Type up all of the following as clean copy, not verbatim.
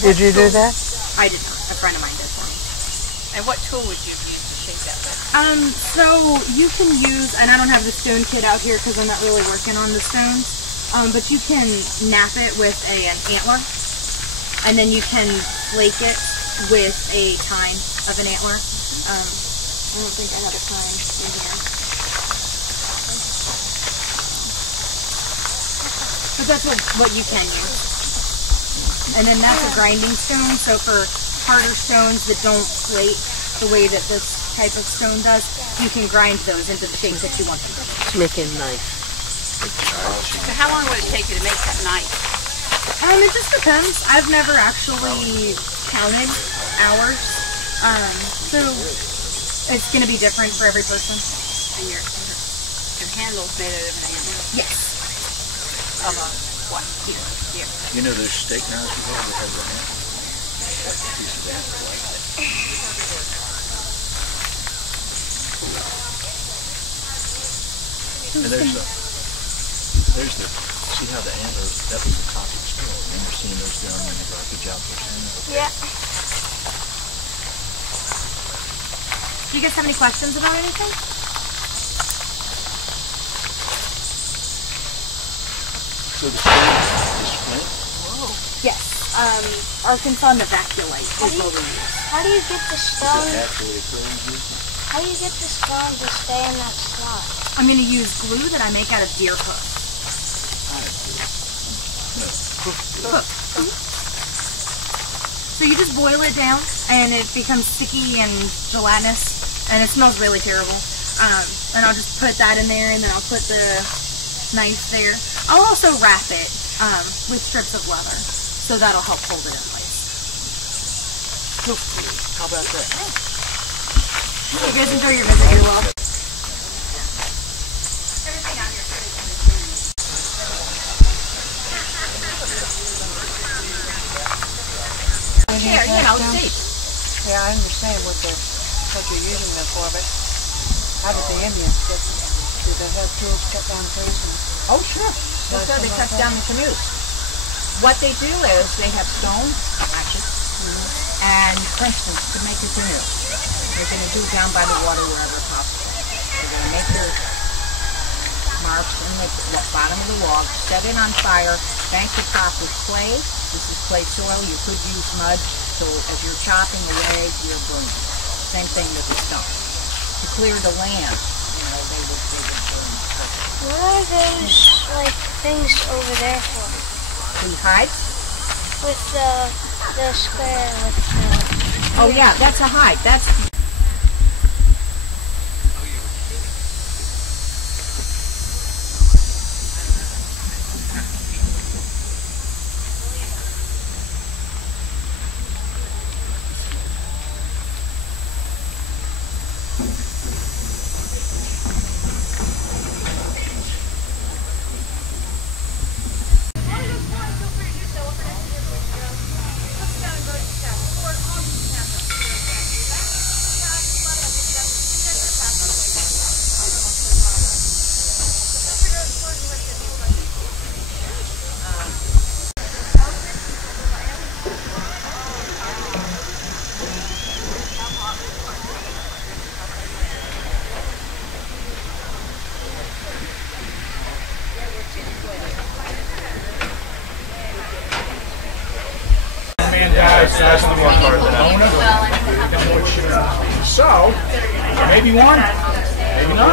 Did you do that? I did not. A friend of mine did for me. And what tool would you use to shape that with? So you can use, and I don't have the stone kit out here because I'm not really working on the stones, but you can nap it with an antler, and then you can flake it with a tine of an antler. I don't think I have a tine in here. But that's what you can use. And then that's a grinding stone, so for harder stones that don't flake the way that this type of stone does, you can grind those into the shapes that you want them to. It's making nice. So how long would it take you to make that knife? It just depends. I've never actually counted hours. So it's going to be different for every person. And your handle's made out of an antler? Yes. Of a what? Here. You know those steak knives you have that have the handle? That piece of that like that. And there's the, see how the antler, that was the copper skull. Remember seeing those down in the garbage out there? Yeah. Do you guys have any questions about anything? So the flint? Whoa. Yes. Arkansas Novaculite is what we use. How do you get the stone? Is it actually occurring here? How do you get the stone to stay in that slot? I'm going to use glue that I make out of deer hoof. Hook. So you just boil it down, and it becomes sticky and gelatinous, and it smells really terrible. And I'll just put that in there, and then I'll put the knife there. I'll also wrap it with strips of leather, so that'll help hold it in place. How about that? You guys enjoy your visit. You're welcome. Here, you know, see. Yeah, I understand what you're using them for, but how did the Indians get them? Did they have tools cut down trees? Oh, sure. That's how they cut down the canoes. What they do is they have stone hatchets, and for instance, to make a canoe, they're going to do down by the water wherever possible. They're going to make their marks in the bottom of the log, set it on fire, bank the top with clay. This is clay soil. You could use mud, so as you're chopping away, you're burning. Same thing with the stone. To clear the land, you know, they would burn. What are those, like, things over there for? The hides? With the square with the... Oh yeah, that's a hide. That's... That's the one part that so, maybe one, maybe none.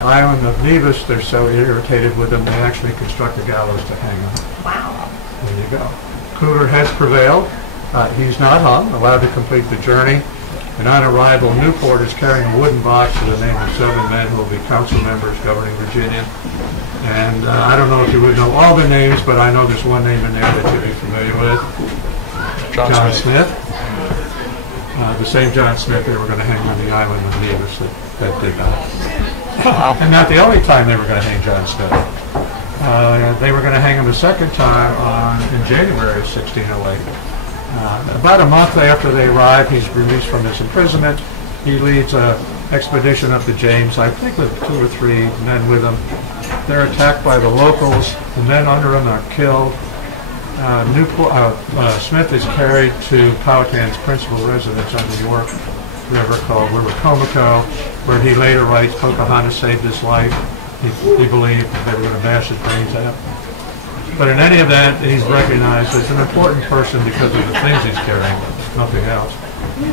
Island of Nevis, they're so irritated with them, they actually construct a gallows to hang them. Wow. There you go. Cooler has prevailed. He's not hung, allowed to complete the journey. And on arrival, Newport is carrying a wooden box with the name of 7 men who will be council members governing Virginia. And I don't know if you would know all the names, but I know there's one name in there that you'll be familiar with. John Smith. The same John Smith they were going to hang on the island of Nevis that did that. And not the only time they were going to hang John Smith. They were going to hang him a second time in January of 1608. About a month after they arrive, he's released from his imprisonment, He leads an expedition up to James, I think with 2 or 3 men with him. They're attacked by the locals. The men under him are killed. Smith is carried to Powhatan's principal residence on the York River called River Comico, where he later writes Pocahontas saved his life. He believed that they were going to bash his brains out. But in any event, he's recognized as an important person because of the things he's carrying, nothing else.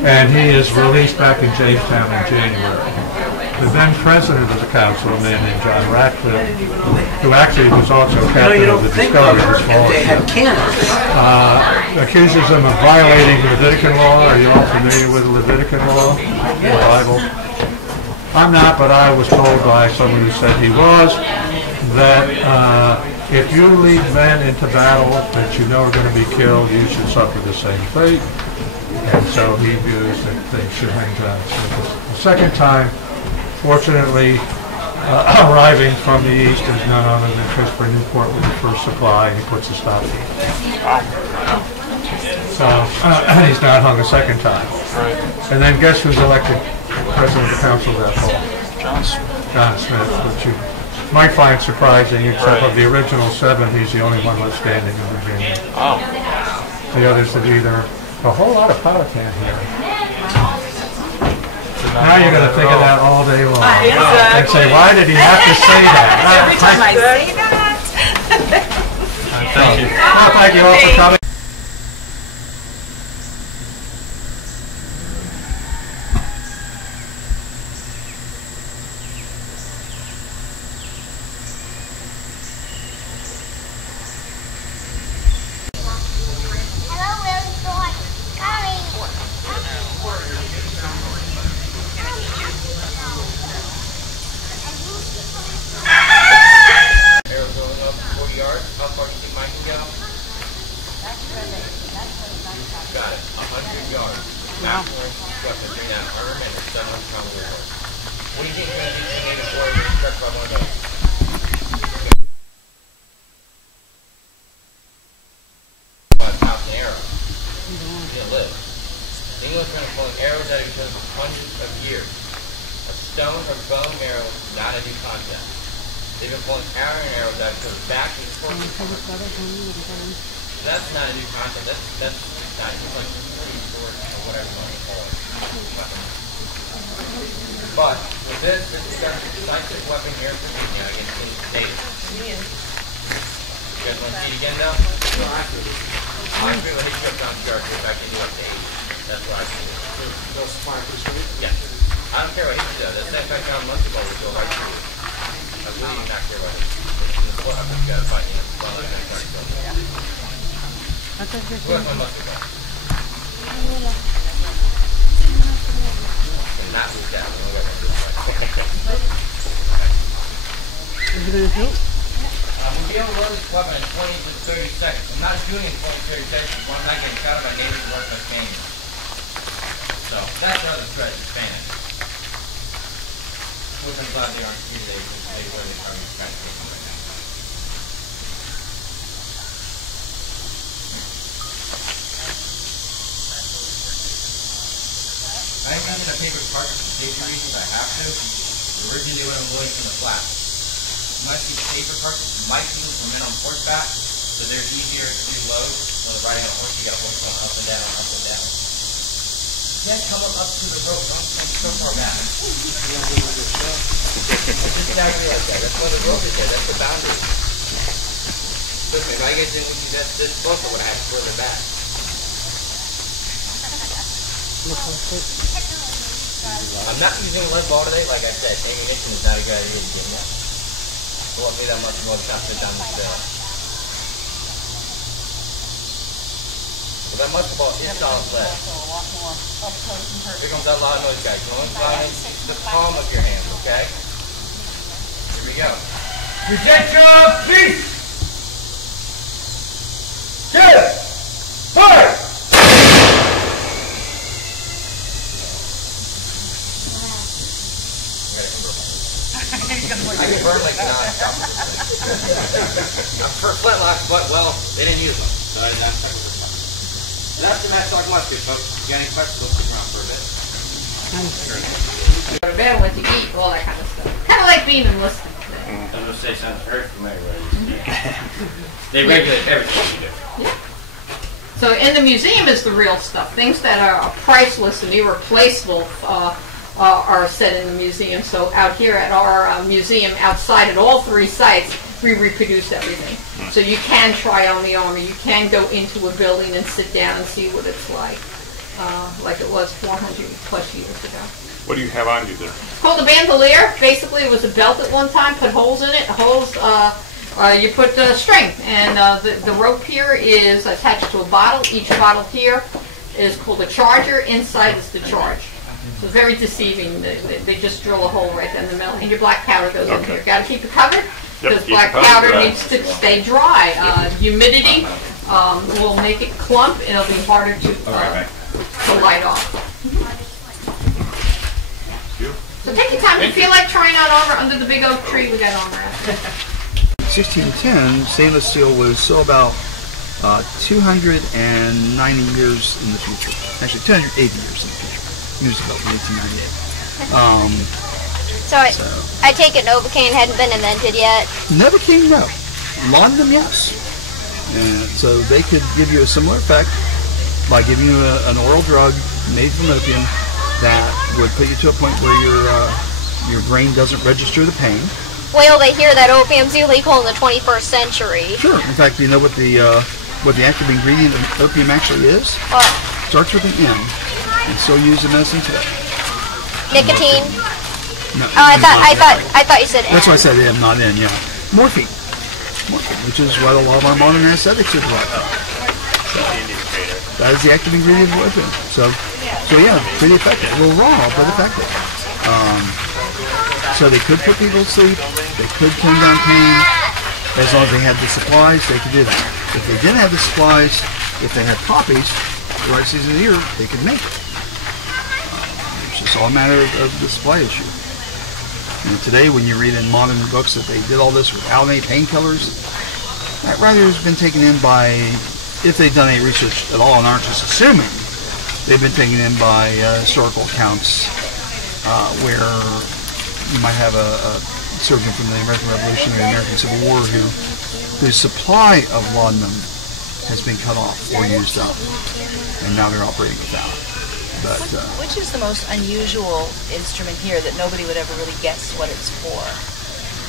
And he is released back in Jamestown in January. The then president of the council, a man named John Ratcliffe, who actually was also captain of the discovery of this accuses him of violating Levitican law. Are you all familiar with Levitican law? The Bible? I'm not, but I was told by someone who said he was, that if you lead men into battle that you know are going to be killed, you should suffer the same fate. And so he views that they should hang John Smith. The second time, fortunately, arriving from the east is none other than Christopher Newport with the first supply, and he puts a stop to it. So he's not hung a second time. And then guess who's elected president of the council that fall? John Smith, which you might find surprising, except of the original 7, he's the only one left standing in Virginia. The others have either a whole lot of Powhatan here. Now you're going to think of that all day long. And say, why did he have to say that? Every time I say that. Thank you. Well, thank you all for coming. Got it. 100 yards. Wow. What do you think you're going to do to the native warriors struck by one of those? By a pound and arrow. He's going to live. The English are pulling arrows out of each other for hundreds of years. A stone or bone arrow is not a new concept. They've been pulling iron arrows out of each other back and forth. That's not a new concept. That's not just like pretty short or whatever you want to call it. But with this is a decisive weapon here in Virginia against the state. You guys want to see it again now? No, I do. I'm going to hit you up down sharp if I can do up to 8. That's what I see. No supply for the street? Yeah. I don't care what he does. That's that back down months ago was so hard to do. I really not care what it is. It's what I'm going to fight you. Well, I'm going to start killing you. Where's my muscle ball? Not lose that. We'll be able to load this weapon in 20 to 30 seconds. I'm not doing it in 20 to 30 seconds. I'm not getting shot by neighbors who work by Spanish. So that's another threat in Spanish. Which I'm glad they aren't here. They really are trying to take them right now. I'm using a paper cartridge for safety reasons. I have to. Originally, when I'm loading from the flat. You might see paper cartridges might be used for men on horseback, so they're easier to load. When they're riding a horse, you got to hold up and down, up and down. You can't come up to the rope. Don't come so far back. It's exactly like that. That's why the rope is there. That's the boundary. Trust me, if I get in with you this close, I would have had to further back. I'm not using lead ball today, like I said. Ammunition is not a good idea to get in. So won't be that much more to fit down this barrel. But that muscle ball is solid lead. Here comes that loud noise, guys. You only fly in the palm of your hand, okay? Here we go. Present your peace! 2, 4! I get burned like non-stop. For flintlocks, but well, they didn't use them. So that's the Matchlock musket, folks. If you got any questions, we'll stick around for a bit. Go to bed, went to eat, all that kind of stuff. Kind of like being enlisted. I was going to say, sounds very familiar. They regulate everything you do. Yeah. So in the museum is the real stuff. Things that are priceless and irreplaceable are set in the museum. So out here at our museum, outside at all 3 sites, we reproduce everything. So you can try on the armor. You can go into a building and sit down and see what it's like it was 400 plus years ago. What do you have on you there? It's called a bandolier. Basically, it was a belt at one time, put holes in it. Holes, you put string, and the rope here is attached to a bottle. Each bottle here is called a charger. Inside is the charge. So very deceiving. They just drill a hole right in the middle, and your black powder goes in here. Got to keep it covered because black powder needs to stay dry. Humidity will make it clump, and it'll be harder to light off. So take your time. If you feel like trying out armor under the big oak tree, we got armor out there. 1610, stainless steel was still about 290 years in the future. Actually, 280 years in the future. It was about 1898. So I take it Novocaine hadn't been invented yet? Novocaine, no. Laudanum, yes. And so they could give you a similar effect by giving you an oral drug made from opium that would put you to a point where your brain doesn't register the pain. Well, they hear that opium's illegal in the 21st century. Sure. In fact, you know what the active ingredient of opium actually is? What? Starts with an M, and still used in medicine today. Nicotine? No. Oh, I thought you said M. That's why I said M, not N. Yeah. Morphine, which is what a lot of our modern anesthetics are like. That is the active ingredient of opium. So yeah, pretty effective. A little raw, but effective. So they could put people to sleep. They could tone down pain. As long as they had the supplies, they could do that. If they didn't have the supplies, if they had poppies, the right season of the year, they could make it. It's just all a matter of the supply issue. And today, when you read in modern books that they did all this without any painkillers, that rather has been taken in by, if they've done any research at all and aren't just assuming, they've been taken in by historical accounts where you might have a surgeon from the American Revolution or the American Civil War whose supply of laudanum has been cut off or used up, and now they're operating without it. But which is the most unusual instrument here that nobody would ever really guess what it's for?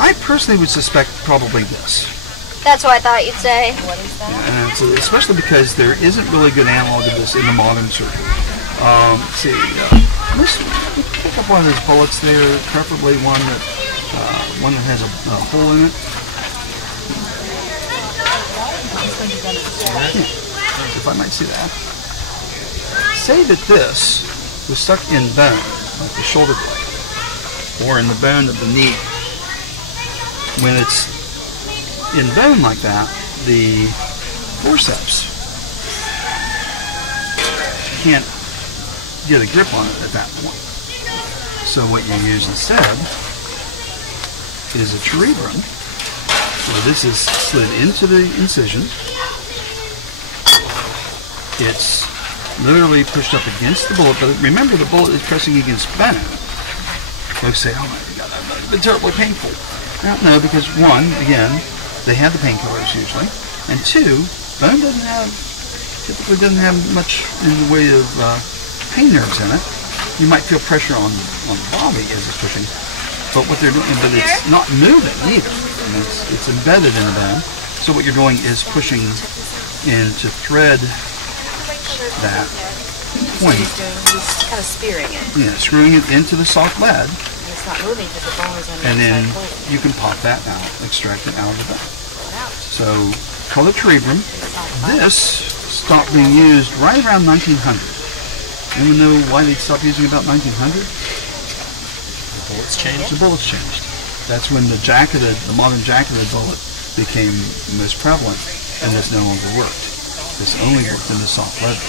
I personally would suspect probably this. That's what I thought you'd say. What is that? And so, especially because there isn't really good analog of this in the modern surgery. Let's see, let's pick up one of those bullets there, preferably one that has a hole in it. If I might see that. Say that this was stuck in bone, like the shoulder blade, or in the bone of the knee. When it's in bone like that, the forceps can't get a grip on it at that point. So what you use instead is a cerebrum. So this is slid into the incision. It's literally pushed up against the bullet, but remember the bullet is pressing against bone. Folks say, oh my God, that's been terribly painful. No, because one, again, they have the painkillers usually, and two, bone typically doesn't have much in the way of pain nerves in it. You might feel pressure on the body as it's pushing, but what they're doing, but it's not moving either. And it's embedded in the bone. So what you're doing is pushing in to thread that point. He's kind of spearing it. Yeah, screwing it into the soft lead. And it's not moving because the bone is on the And then outside. you can pop that out, extract it out of the bone. So, called a cerebrum. This stopped being used right around 1900. Anyone know why they stopped using it about 1900? The bullets changed? The bullets changed. That's when the modern jacketed bullet became most prevalent, and this no longer worked. This only worked in the soft leather.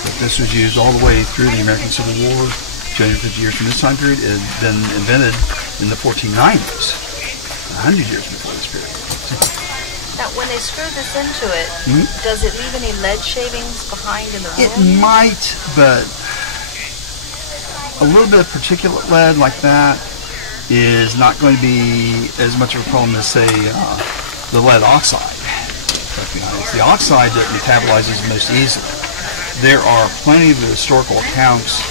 But this was used all the way through the American Civil War, 250 years from this time period. It had been invented in the 1490s, 100 years before this period. Now, when they screw this into it, does it leave any lead shavings behind in the wound? It might, but A little bit of particulate lead like that is not going to be as much of a problem as, say, the lead oxide. It's the oxide that metabolizes most easily. There are plenty of historical accounts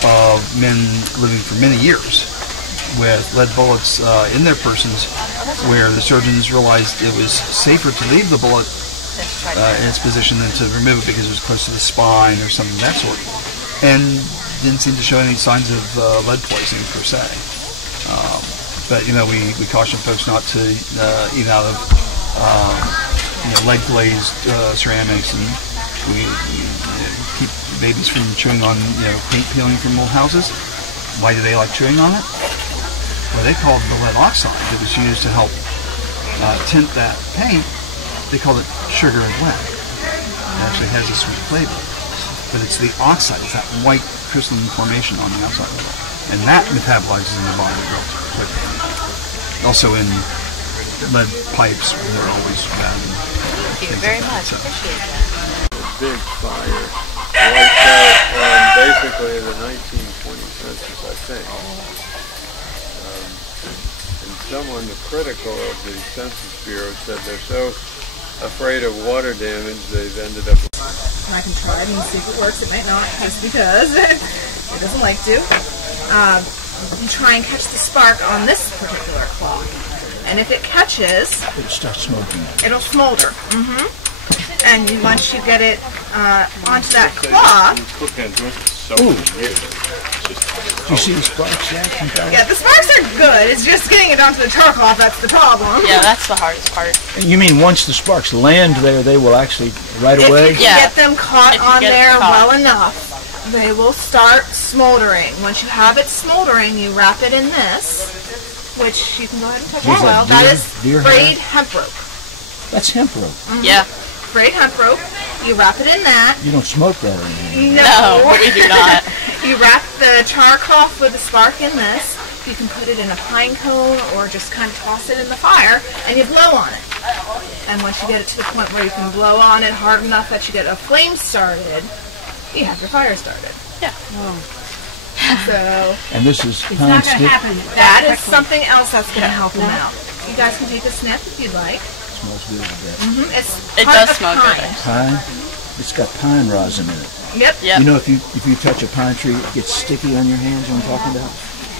of men living for many years with lead bullets in their persons, where the surgeons realized it was safer to leave the bullet in its position than to remove it because it was close to the spine or something of that sort, and didn't seem to show any signs of lead poisoning per se. But we caution folks not to eat out of lead glazed ceramics, and we keep babies from chewing on paint peeling from old houses. Why do they like chewing on it? Well, they called the lead oxide that was used to help tint that paint. They called it sugar and lead. It actually has a sweet flavor, but it's the oxide. It's that white crystalline formation on the outside of it, and that metabolizes in the body real quickly. Also in lead pipes, they're always bad. Thank you very much. Appreciate that. A big fire wiped out basically the 1920 census, I think. And someone critical of the Census Bureau said they're so afraid of water damage, they've ended up... I can try it and see if it works. It might not, just because it doesn't like to. You try and catch the spark on this particular cloth. And if it catches... It'll start smoking. It'll smolder. And once you get it onto that cloth... Do you see the sparks? Yeah, the sparks are good. It's just getting it onto the char cloth that's the problem. Yeah, that's the hardest part. You mean once the sparks land there, they will actually right away? If you get them caught on there well enough, they will start smoldering. Once you have it smoldering, you wrap it in this, which you can go ahead and touch as well. That is frayed hemp rope. That's hemp rope. Yeah. Frayed hemp rope. You wrap it in that. You don't smoke that or anything? No, we do not. You wrap the char cloth with the spark in this. You can put it in a pine cone or just kind of toss it in the fire, and you blow on it. And once you get it to the point where you can blow on it hard enough that you get a flame started, you have your fire started. Yeah. So, and this is it's pine not going to stick? happen. That is something else that's going to help them out. You guys can take a sniff if you'd like. Smells good. It does smell good. Pine? It's got pine rosin in it. Yep. You know, if you touch a pine tree, it gets sticky on your hands. You know what I'm talking about?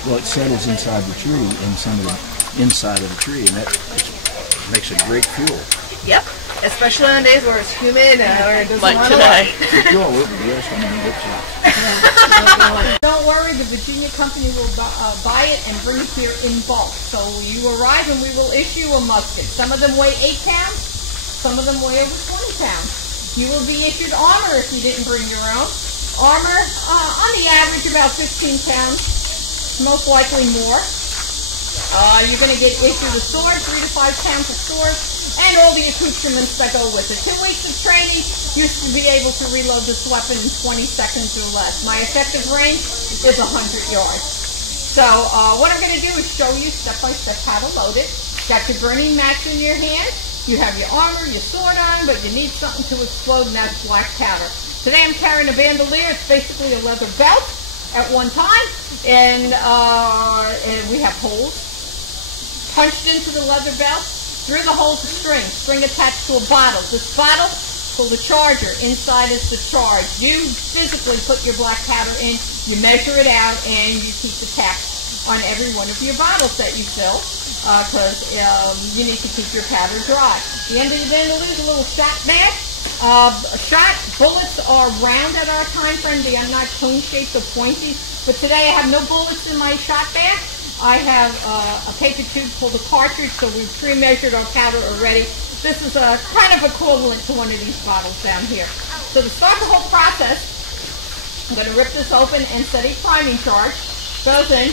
Well, it settles inside the tree, in some of the inside of the tree, and that makes a great fuel. Yep. Especially on days where it's humid or it doesn't want to today. You're all over the earth. Don't worry, the Virginia company will buy it and bring it here in bulk. So you arrive and we will issue a musket. Some of them weigh 8 pounds, some of them weigh over 20 pounds. You will be issued armor if you didn't bring your own. Armor, on the average, about 15 pounds, most likely more. You're going to get issued a sword, 3 to 5 pounds of sword, and all the accoutrements that go with it. 2 weeks of training, you should be able to reload this weapon in 20 seconds or less. My effective range is 100 yards. So what I'm going to do is show you step by step how to load it. Got your burning match in your hand. You have your armor, your sword on, but you need something to explode, and that's black powder. Today I'm carrying a bandolier. It's basically a leather belt at one time, and we have holes punched into the leather belt. Through the holes a string attached to a bottle. This bottle is called a charger. Inside is the charge. You physically put your black powder in, you measure it out, and you keep the cap on every one of your bottles that you fill, because you need to keep your powder dry. The end of the bandolier is a little shot bag. Bullets are round at our time frame. They are not cone-shaped or pointy. But today I have no bullets in my shot bag. I have a paper tube called a cartridge, so we've pre-measured our powder already. This is kind of equivalent to one of these bottles down here. So to start the whole process, I'm going to rip this open and set a priming charge. Goes in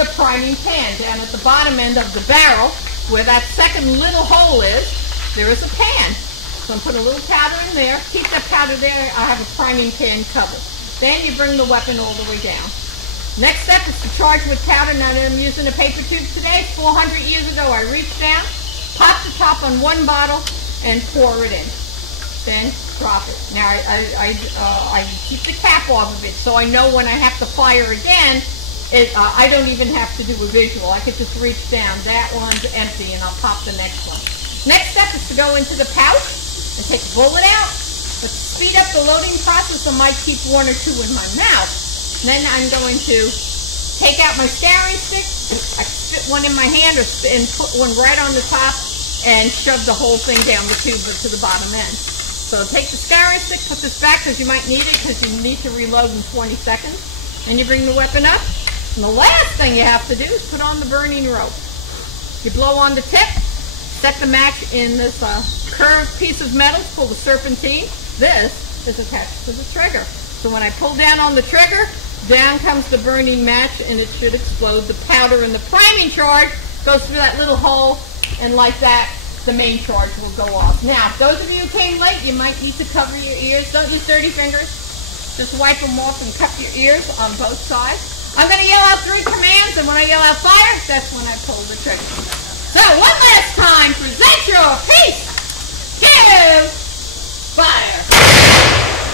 the priming pan. Down at the bottom end of the barrel, where that second little hole is, there is a pan. So I'm putting a little powder in there. Keep that powder there. I have a priming pan cover. Then you bring the weapon all the way down. Next step is to charge with powder. Now that I'm using a paper tube today, 400 years ago I reached down, popped the top on one bottle, and pour it in. Then drop it. Now I keep the cap off of it so I know when I have to fire again, I don't even have to do a visual. I could just reach down. That one's empty, and I'll pop the next one. Next step is to go into the pouch and take the bullet out. But to speed up the loading process, I might keep 1 or 2 in my mouth. Then I'm going to take out my scouring stick. I can fit one in my hand and put one right on the top and shove the whole thing down the tube to the bottom end. So take the scouring stick, put this back because you might need it because you need to reload in 20 seconds. Then you bring the weapon up. And the last thing you have to do is put on the burning rope. You blow on the tip, set the match in this curved piece of metal, pull the serpentine. This is attached to the trigger. So when I pull down on the trigger, down comes the burning match and it should explode. The powder and the priming charge goes through that little hole, and like that, the main charge will go off. Now, those of you who came late, you might need to cover your ears. Don't use dirty fingers. Just wipe them off and cup your ears on both sides. I'm going to yell out 3 commands, and when I yell out fire, that's when I pull the trigger. So, one last time, present your piece. Give fire.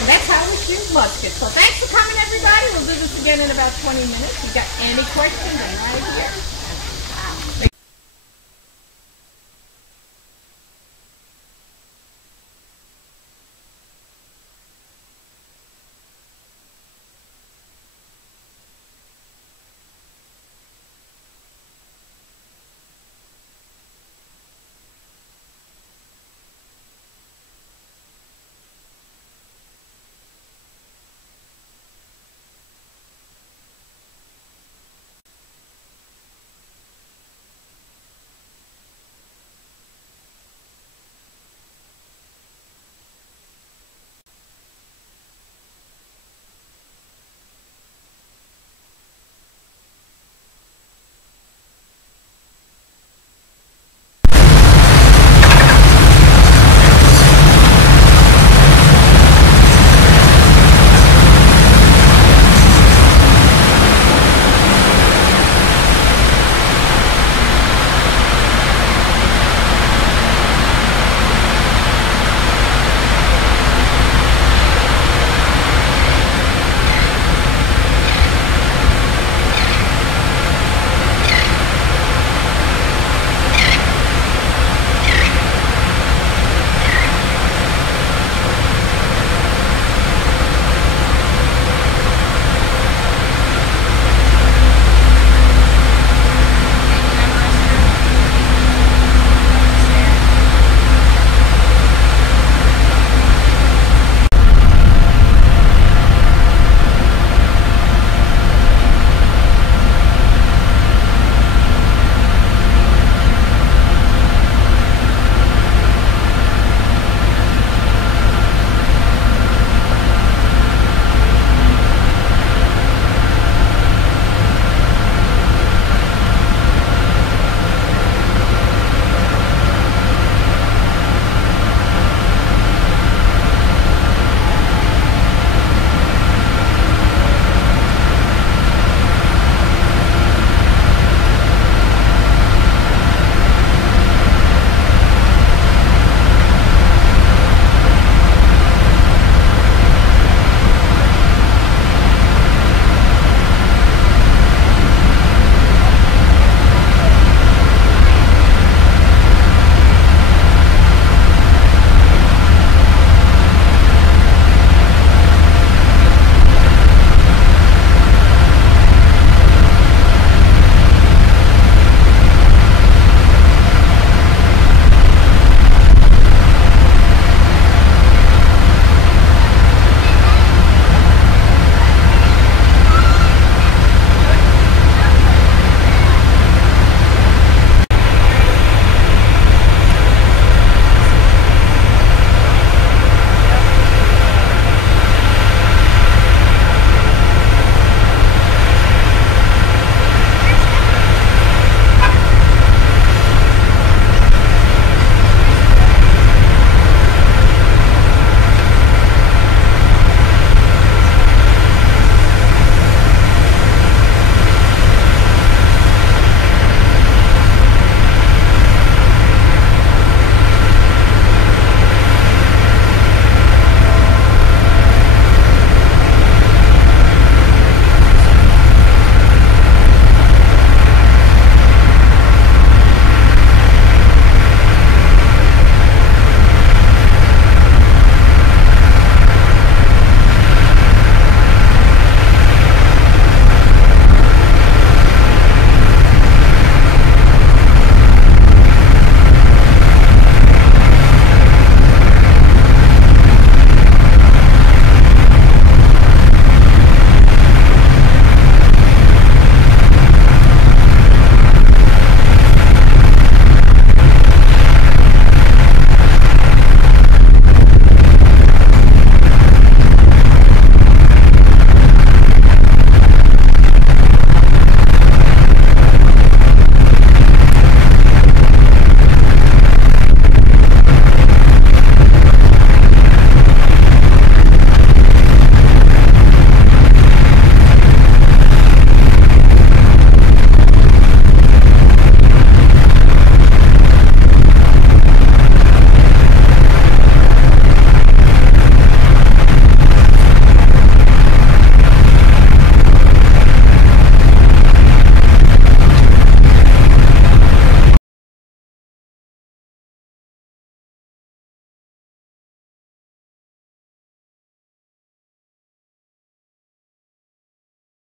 And that's how we shoot muskets. So thanks for coming, everybody. We'll do this again in about 20 minutes. If you got any questions, I'm right here.